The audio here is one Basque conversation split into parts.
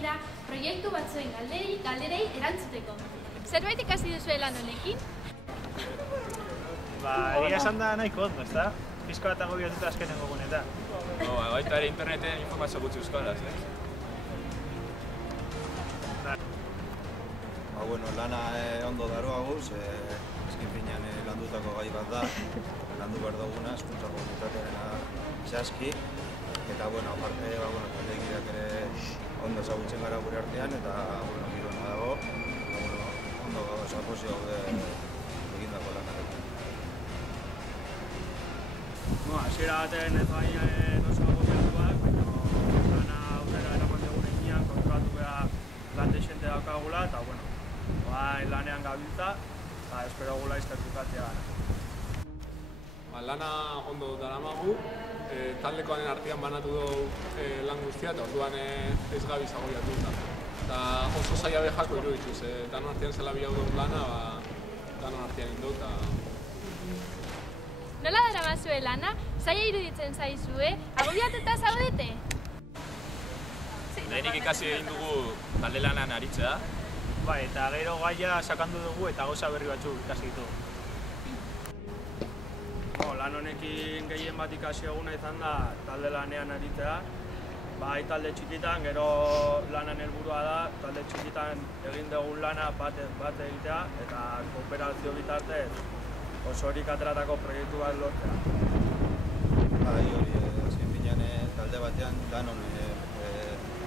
dira proiektu batzuen galderei erantzuteko. Zerbait ikasi duzue lan honekin? Egia esan da nahiko ondo, ezta? Pizka bat agobiatuta azkenengo gunetan. Baita ere interneten informazio gutxi euskaraz, Lana ondo daroaguz, azken finean landutako gai bat da, landu behar duguna, hezkuntza komunitatearena zehazki, eta aparte taldekideak ere ondo ezagutzen gara gure artean, eta giro ona dago, ondo gauza posio gaude egindako lanarekin. Hasiera baten ez gain oso agobiatuak, baina lana aurrera eraman dugun eginean kontrolatu behar lan desente daukagula, eta lanean gabiltza, eta espero gula iztertukatzea gara. Lana ondo daramagu, taldekoaren artean banatu dugu lan guztia, eta orduan ez gabiz agobiatuta. Eta oso zaila behako irudituz, danon artean zela bi hau dugu lana, danon artean indut. Nola daramazue lana? Zaila iruditzen zaizue? Agobiatuta zaudete? Lehenik ikasi egin dugu talde lanan aritzea. Eta gero gaia sakandu dugu eta gauza berri batzuk ikasi ditugu. Lan honekin gehien bat ikasi eguna izan da talde lanean aritzea. Bai talde txikitan, gero lanan helburua da, talde txikitan egin dugun lana bat egitea eta kooperazio bitartez osorik ateratako proiektu bat lortzea. Azken finean talde batean danon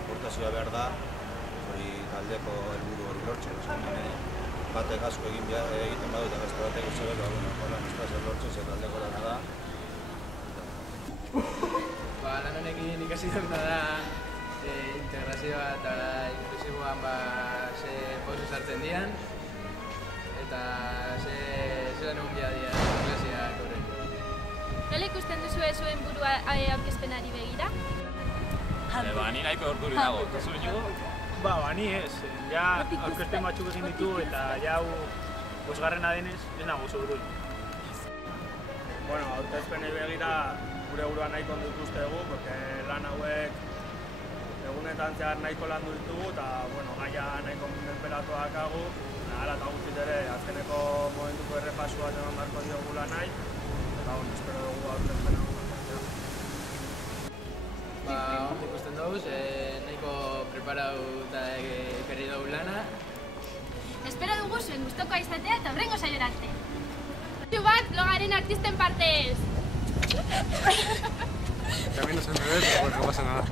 aportazioa behar da, taldeko helburu hori lortzen. Batek asko egiten badu eta beste batek uste lan ez lortzen, ze taldeko lana da. Lan honekin ikasi duguna da integrazioa eta inklusiboan ze pausu sartzen dian eta zelan egun dia klaseak horrekin. Nola ikusten duzue zuen burua aurkezpenari begira? Ni nahiko urduri nago, eta zuen nigo? Ni ez, ja aurkezpen batzuk egin ditu eta jau bosgarrena denez ez nago oso urduri. Aurkezpenei begira gure buruan nahiko ondo ikustegu, porque lan hauek egunetan zehar nahiko landu ditugu eta gaia nahiko menperatuak hagu. Hala eta guztit ere azkeneko momentuko errepasu bat eman beharko diogu lanai, eta espero dugu aurkezpena ondo. Ondo ikusten dugu, nahiko preparatuta ekarri dugu lana. Espero dugu zuen gustokoa izatea eta hurrengo saiora arte. Bat blogaren artisten partez! Caminos en revés, porque no pasa nada.